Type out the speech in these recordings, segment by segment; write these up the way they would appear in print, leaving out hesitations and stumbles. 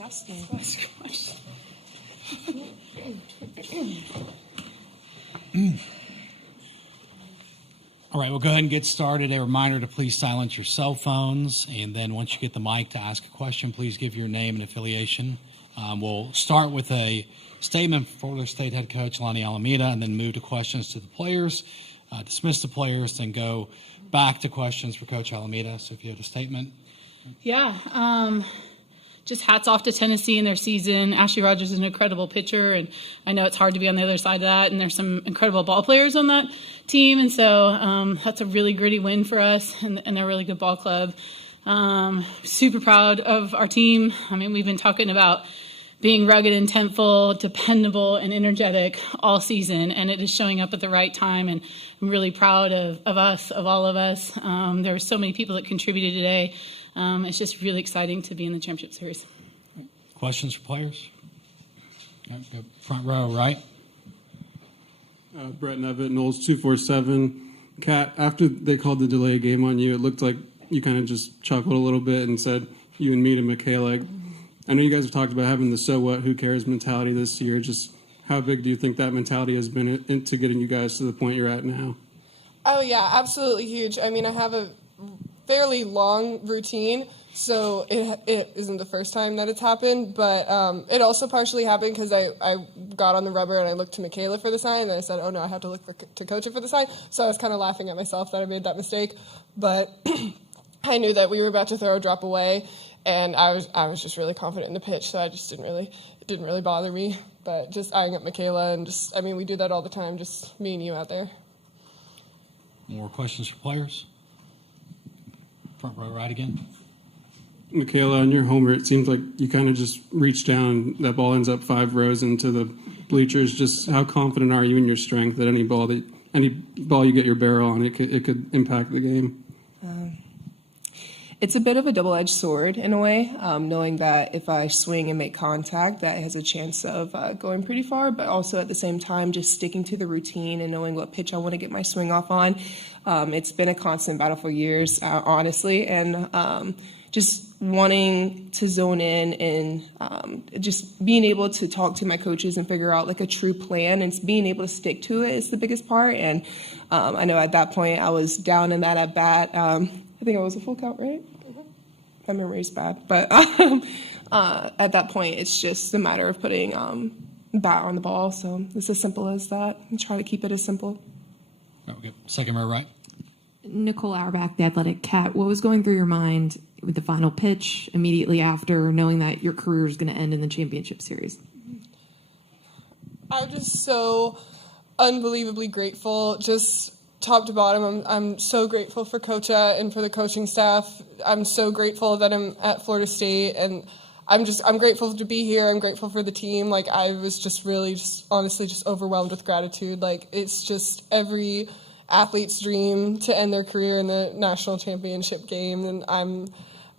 disgusting. All right, we'll go ahead and get started. A reminder to please silence your cell phones, and then once you get the mic to ask a question, please give your name and affiliation. We'll start with a statement from Florida State head coach Lonnie Alameda, and then move to questions to the players, dismiss the players, then go back to questions for Coach Alameda. So if you have a statement. Yeah, just hats off to Tennessee in their season. Ashley Rogers is an incredible pitcher, and I know it's hard to be on the other side of that, and there's some incredible ball players on that team, and so that's a really gritty win for us, and they're a really good ball club. Super proud of our team. I mean, we've been talking about being rugged and intentful, dependable, and energetic all season, and it is showing up at the right time, and I'm really proud of us, of all of us. There were so many people that contributed today. It's just really exciting to be in the championship series. Questions for players? All right, go front row, right? Brett Nevitt, Knowles 247. Kat, after they called the delay game on you, it looked like you kind of just chuckled a little bit and said, you and me to Michaela. I know you guys have talked about having the so what, who cares mentality this year. Just how big do you think that mentality has been into getting you guys to the point you're at now? Oh, yeah, absolutely huge. I mean, I have a fairly long routine, so it isn't the first time that it's happened, but it also partially happened because I got on the rubber and I looked to Michaela for the sign, and I said, oh no, I have to look to Coach for the sign, so I was kind of laughing at myself that I made that mistake, but I knew that we were about to throw a drop away, and I was just really confident in the pitch, so it didn't really bother me, but just eyeing up Michaela, and we do that all the time, just me and you out there. More questions for players? Front row right again. Michaela, on your homer, it seems like you kind of just reach down and that ball ends up 5 rows into the bleachers. Just how confident are you in your strength that any ball you get your barrel on, it could impact the game? It's a bit of a double-edged sword in a way, knowing that if I swing and make contact, that has a chance of going pretty far, but also at the same time just sticking to the routine and knowing what pitch I want to get my swing off on. It's been a constant battle for years, honestly, and just wanting to zone in and just being able to talk to my coaches and figure out like a true plan and being able to stick to it is the biggest part. And I know at that point I was down in that at bat. I think it was a full count, right? My memory is bad. But at that point, it's just a matter of putting bat on the ball. So it's as simple as that. And try to keep it as simple. Okay. Second row right. Nicole Auerbach, The Athletic. Kat, what was going through your mind with the final pitch immediately after knowing that your career is going to end in the championship series? I'm just so unbelievably grateful, just top to bottom. I'm so grateful for Coach and for the coaching staff. I'm so grateful that I'm at Florida State, and I'm grateful to be here. I'm grateful for the team. Like, I was just really honestly overwhelmed with gratitude. Like, it's just every athlete's dream to end their career in the national championship game, and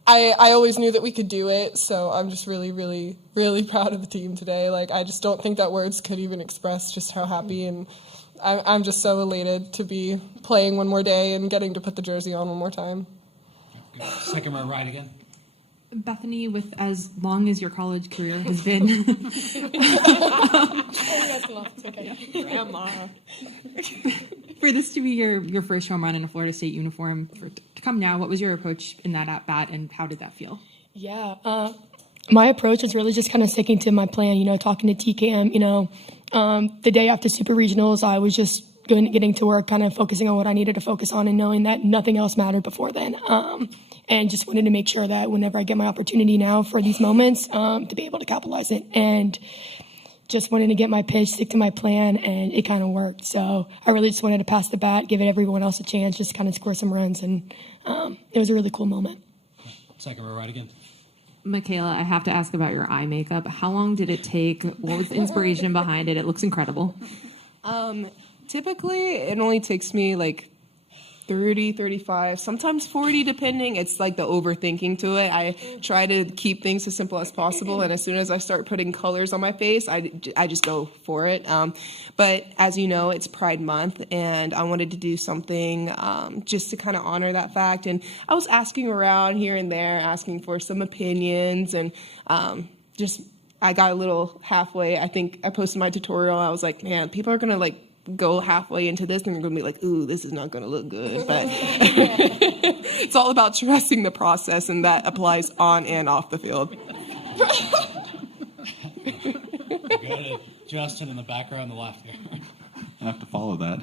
I always knew that we could do it, so I'm just really, really, really proud of the team today. Like, I just don't think that words could even express just how happy, and I'm just so elated to be playing one more day and getting to put the jersey on one more time. Second row right again. Bethany, with as long as your college career has been, Grandma. for this to be your first home run in a Florida State uniform, to come now, what was your approach in that at-bat, and how did that feel? Yeah, my approach is really just kind of sticking to my plan, talking to TKM, the day after Super Regionals, I was just getting to work, kind of focusing on what I needed to focus on and knowing that nothing else mattered before then. And just wanted to make sure that whenever I get my opportunity now for these moments, to be able to capitalize it. And just wanted to get my pitch, stick to my plan, and it kind of worked. So I really just wanted to pass the bat, give everyone else a chance, just kind of score some runs. And it was a really cool moment. Second row right again. Michaela, I have to ask about your eye makeup. How long did it take? What was the inspiration behind it? It looks incredible. Typically, it only takes me like 30, 35, sometimes 40, depending. It's like the overthinking to it. I try to keep things as simple as possible, and as soon as I start putting colors on my face, I just go for it. But as you know, it's Pride Month, and I wanted to do something just to kind of honor that fact. And I was asking around here and there, asking for some opinions, and I got a little halfway. I think I posted my tutorial. I was like, man, people are going to like go halfway into this and they're going to be like, ooh, this is not going to look good. But it's all about trusting the process, and that applies on and off the field. Go to Justin in the background on the left here. I have to follow that.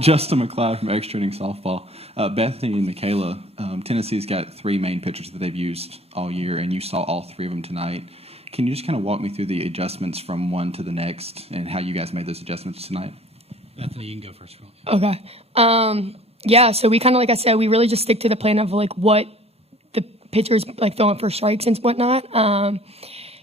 Justin McLeod from X Training Softball. Bethany and Michaela, Tennessee's got 3 main pitchers that they've used all year, and you saw all 3 of them tonight. Can you just kind of walk me through the adjustments from one to the next and how you guys made those adjustments tonight? Bethany, you can go first. Okay. Yeah, so we kind of, like I said, we really just stick to the plan of like what the pitchers like throwing for strikes and whatnot.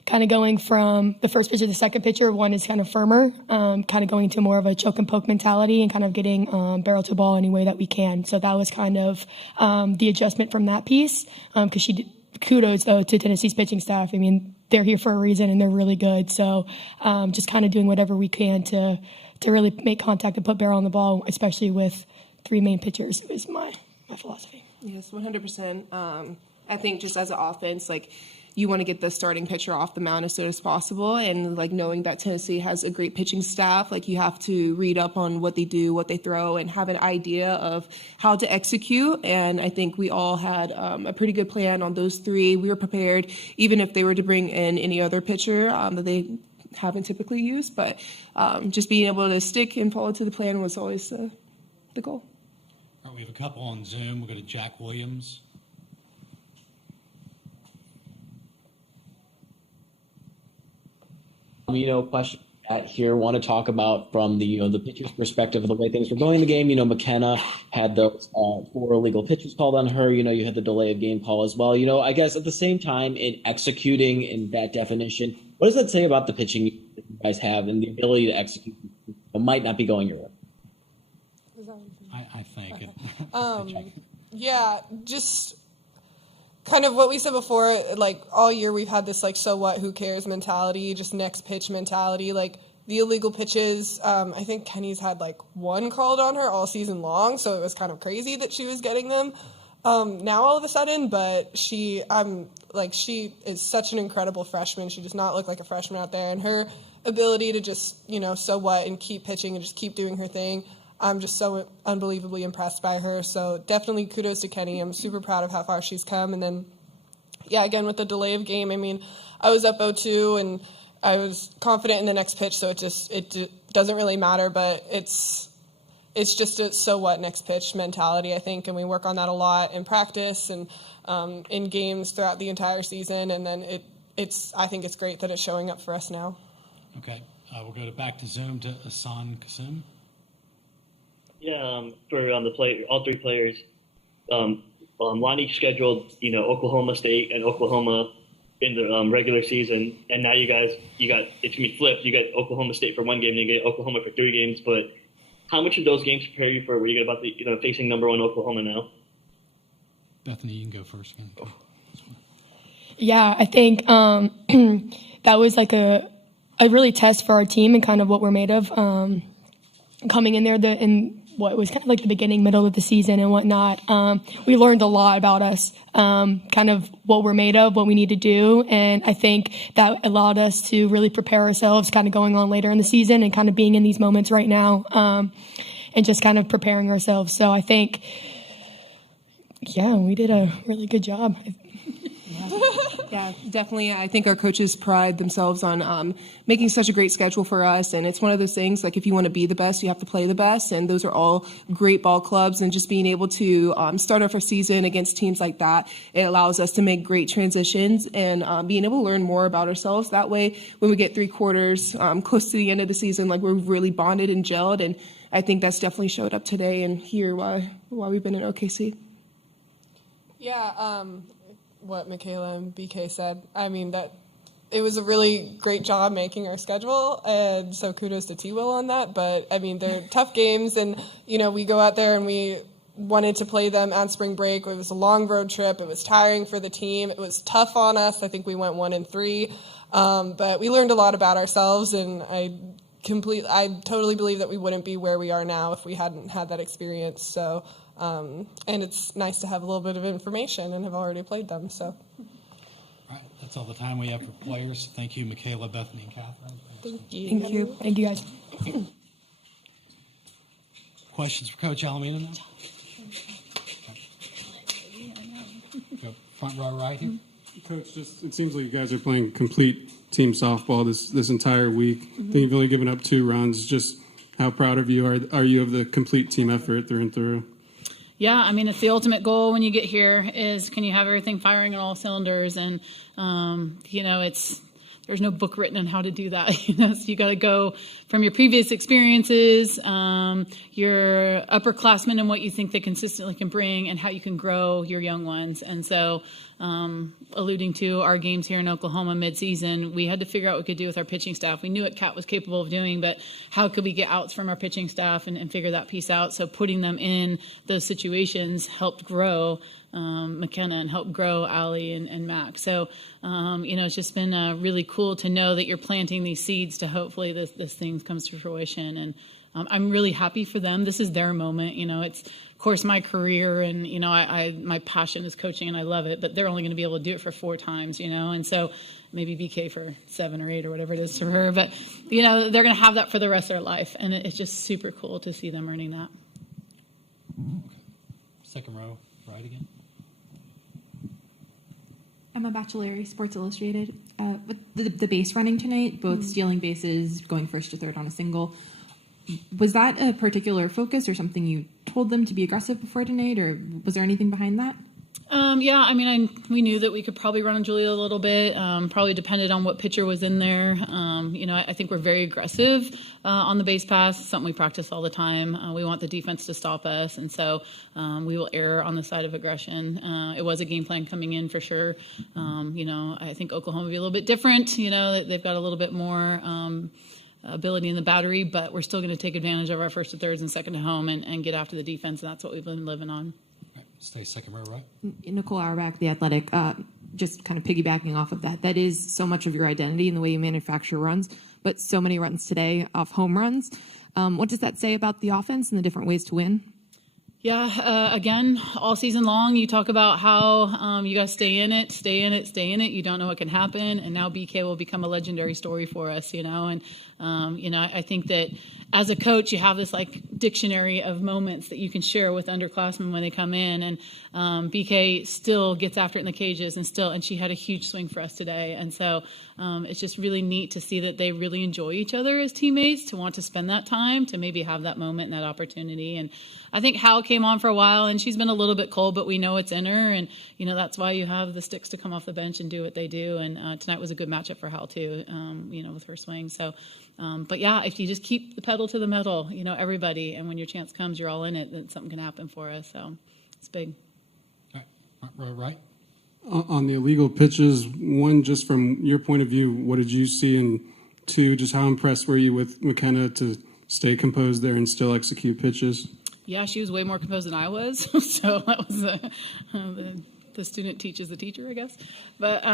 Kind of going from the first pitch to the second pitcher, one is kind of firmer, kind of going to more of a choke and poke mentality and kind of getting barrel to ball any way that we can. So that was kind of the adjustment from that piece, because kudos though to Tennessee's pitching staff. I mean, they're here for a reason and they're really good. So just kind of doing whatever we can to really make contact and put barrel on the ball, especially with 3 main pitchers, is my philosophy. Yes, 100%. I think just as an offense, like, you want to get the starting pitcher off the mound as soon as possible. And like knowing that Tennessee has a great pitching staff, like you have to read up on what they do, what they throw, and have an idea of how to execute. And I think we all had a pretty good plan on those 3. We were prepared, even if they were to bring in any other pitcher that they haven't typically used. But just being able to stick and follow to the plan was always the goal. All right, we have a couple on Zoom. We'll go to Jack Williams. Question here. Want to talk about from the the pitcher's perspective of the way things were going in the game. McKenna had those 4 illegal pitches called on her. You had the delay of game call as well. I guess at the same time in executing in that definition, what does that say about the pitching that you guys have and the ability to execute? It might not be going your way. I think. Okay. Yeah, just kind of what we said before, like all year we've had this like so what, who cares mentality, just next pitch mentality. Like the illegal pitches, I think Kenny's had like 1 called on her all season long, so it was kind of crazy that she was getting them now all of a sudden. But she is such an incredible freshman. She does not look like a freshman out there, and her ability to just so what and keep pitching and just keep doing her thing. I'm just so unbelievably impressed by her. So definitely kudos to Kenny. I'm super proud of how far she's come. And then, yeah, again, with the delay of game, I mean, I was up 0-2 and I was confident in the next pitch. So it doesn't really matter, but it's just a so what next pitch mentality, I think. And we work on that a lot in practice and in games throughout the entire season. And then I think it's great that it's showing up for us now. Okay. We'll go back to Zoom to Hassan Kasum. Yeah, for all 3 players, Lonnie scheduled Oklahoma State and Oklahoma in the regular season, and now it's gonna be flipped. You get Oklahoma State for 1 game, then you get Oklahoma for 3 games. But how much of those games prepare you for where you get about facing number 1 Oklahoma now? Bethany, you can go first. Yeah, I think that was like a really test for our team and kind of what we're made of. Coming in there in what was kind of like the beginning, middle of the season and whatnot, we learned a lot about us, kind of what we're made of, what we need to do. And I think that allowed us to really prepare ourselves kind of going on later in the season and kind of being in these moments right now, and just kind of preparing ourselves. So I think, yeah, we did a really good job. Yeah, definitely. I think our coaches pride themselves on making such a great schedule for us. And it's one of those things, like if you want to be the best, you have to play the best. And those are all great ball clubs. And just being able to start off our season against teams like that, it allows us to make great transitions and being able to learn more about ourselves. That way, when we get 3 quarters close to the end of the season, like we're really bonded and gelled. And I think that's definitely showed up today and here why we've been in OKC. Yeah, what Michaela and BK said. I mean, that it was a really great job making our schedule, and so kudos to T-Will on that. But, I mean, they're tough games, and, we go out there and we wanted to play them at spring break. It was a long road trip. It was tiring for the team. It was tough on us. I think we went 1-3. But we learned a lot about ourselves, and I totally believe that we wouldn't be where we are now if we hadn't had that experience. So, and it's nice to have a little bit of information and have already played them. So, all right, that's That's all the time we have for players. Thank you, Michaela, Bethany, and Catherine. Thank you. Thank you, guys. Questions for Coach Alameda now? Go front row right here. Coach, just it seems like you guys are playing complete team softball this entire week. I think you've only given up 2 runs. Just how proud of you are you of the complete team effort through and through? Yeah, I mean, it's the ultimate goal when you get here is can you have everything firing on all cylinders? And, there's no book written on how to do that. So you got to go from your previous experiences, your upperclassmen and what you think they consistently can bring and how you can grow your young ones. And so alluding to our games here in Oklahoma midseason, we had to figure out what we could do with our pitching staff. We knew what Kat was capable of doing, but how could we get outs from our pitching staff and figure that piece out? So putting them in those situations helped grow McKenna and help grow Allie and Mac. So, it's just been really cool to know that you're planting these seeds to hopefully this thing comes to fruition. And I'm really happy for them. This is their moment. It's, of course, my career and, my passion is coaching and I love it, but they're only going to be able to do it for 4 times, and so maybe BK for 7 or 8 or whatever it is for her. But, they're going to have that for the rest of their life. And it's just super cool to see them earning that. Second row right again. Emma Bachelari, Sports Illustrated. With the base running tonight, both stealing bases, going first to third on a single, was that a particular focus or something you told them to be aggressive before tonight, or was there anything behind that? We knew that we could probably run on Julia a little bit, probably depended on what pitcher was in there. I think we're very aggressive on the base pass. It's something we practice all the time. We want the defense to stop us, and so we will err on the side of aggression. It was a game plan coming in for sure. I think Oklahoma will be a little bit different. They've got a little bit more ability in the battery, but we're still going to take advantage of our first to thirds and second to home and get after the defense, and that's what we've been living on. Stay second row right. Nicole Auerbach, The Athletic, just kind of piggybacking off of that. That is so much of your identity in the way you manufacture runs, but so many runs today off home runs. What does that say about the offense and the different ways to win? Yeah, again, all season long, you talk about how you got to stay in it. You don't know what can happen. And now BK will become a legendary story for us, And, I think that as a coach, you have this dictionary of moments that you can share with underclassmen when they come in. And BK still gets after it in the cages and she had a huge swing for us today. And so it's just really neat to see that they really enjoy each other as teammates, to want to spend that time, to maybe have that moment and that opportunity. And I think Hal came on for a while, and she's been a little bit cold, but we know it's in her, and that's why you have the sticks to come off the bench and do what they do. And tonight was a good matchup for Hal too, with her swing. So, but yeah, if you just keep the pedal to the metal, everybody, and when your chance comes, you're all in it, then something can happen for us. So it's big. All right, front row right. On the illegal pitches, 1, just from your point of view, what did you see? And 2, just how impressed were you with McKenna to stay composed there and still execute pitches? Yeah, she was way more composed than I was. So that was the student teaches the teacher, I guess. But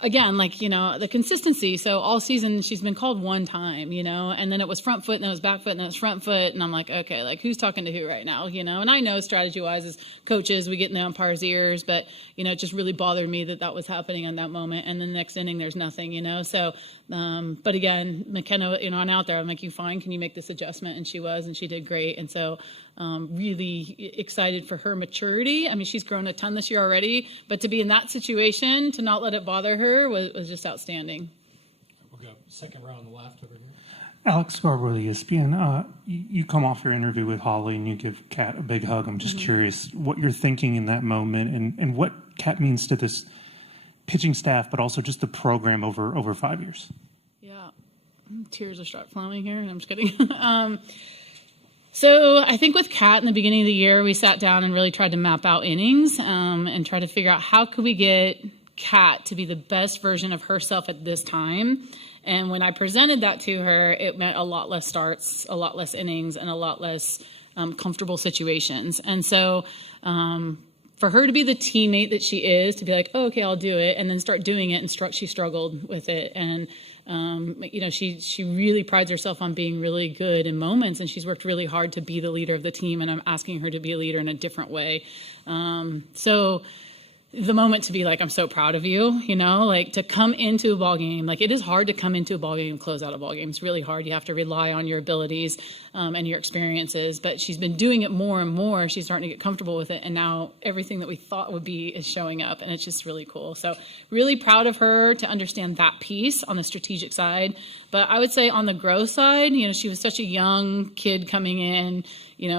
again, the consistency. So all season she's been called 1 time, and then it was front foot and then it was back foot and then it was front foot. And I'm like, okay, who's talking to who right now, And I know strategy wise as coaches, we get in the umpire's ears, but, it just really bothered me that was happening in that moment. And then the next inning, there's nothing, So, but again, McKenna, on out there, I'm like, you fine? Can you make this adjustment? And she was, and she did great. And so, really excited for her maturity. I mean, she's grown a ton this year already, but to be in that situation, to not let it bother her was just outstanding. We'll go second row on the left over here. Alex Scarborough, ESPN. You come off your interview with Holly and you give Kat a big hug. I'm just curious what you're thinking in that moment and what Kat means to this pitching staff, but also just the program over 5 years. Yeah. Tears are start flowing here, and I'm just kidding. So I think with Kat in the beginning of the year, we sat down and really tried to map out innings and try to figure out how could we get Kat to be the best version of herself at this time. And when I presented that to her, it meant a lot less starts, a lot less innings, and a lot less comfortable situations. And so for her to be the teammate that she is, to be like, oh, okay, I'll do it, and then start doing it, and she struggled with it. And she really prides herself on being really good in moments, and she's worked really hard to be the leader of the team, and I'm asking her to be a leader in a different way. So the moment to be like, I'm so proud of you, like to come into a ball game. Like, it is hard to come into a ball game and close out a ball game. It's really hard. You have to rely on your abilities and your experiences. But she's been doing it more and more. She's starting to get comfortable with it. And now everything that we thought would be is showing up. And it's just really cool. So really proud of her to understand that piece on the strategic side. But I would say on the growth side, she was such a young kid coming in,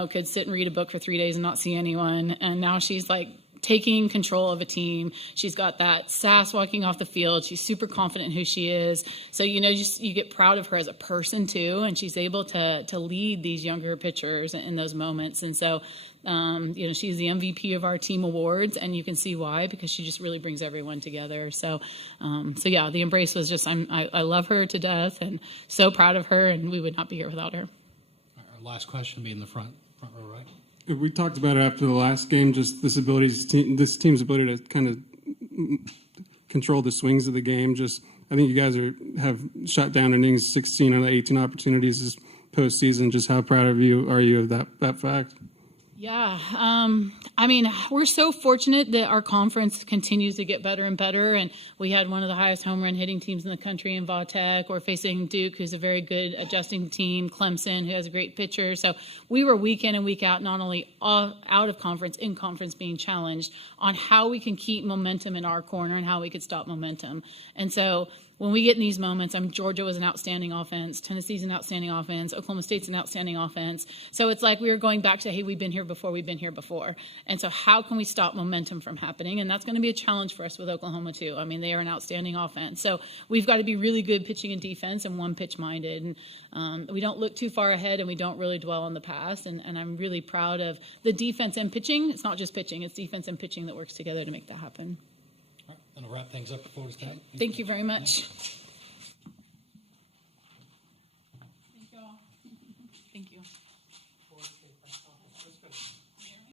could sit and read a book for 3 days and not see anyone. And now she's like, taking control of a team. She's got that sass walking off the field. She's super confident in who she is. So, you get proud of her as a person too. And she's able to lead these younger pitchers in those moments. And so, she's the MVP of our team awards, and you can see why, because she just really brings everyone together. So yeah, the embrace was just, I love her to death and so proud of her, and we would not be here without her. Our last question be in the front row, right? We talked about it after the last game, just this team's ability to kind of control the swings of the game. Just, I think you guys have shut down innings 16 out of 18 opportunities this postseason. Just how proud are you of that fact? Yeah. We're so fortunate that our conference continues to get better and better. And we had one of the highest home run hitting teams in the country in Vautech. We're facing Duke, who's a very good adjusting team, Clemson, who has a great pitcher. So we were week in and week out, not only out of conference, in conference, being challenged on how we can keep momentum in our corner and how we could stop momentum. And so when we get in these moments, Georgia was an outstanding offense. Tennessee's an outstanding offense. Oklahoma State's an outstanding offense. So it's like we were going back to, hey, we've been here before. And so how can we stop momentum from happening? And that's going to be a challenge for us with Oklahoma, too. They are an outstanding offense. So we've got to be really good pitching and defense and one-pitch minded. And we don't look too far ahead, and we don't really dwell on the past. And I'm really proud of the defense and pitching. It's not just pitching. It's defense and pitching that works together to make that happen. All right, then we'll wrap things up before we start. Thank you very much.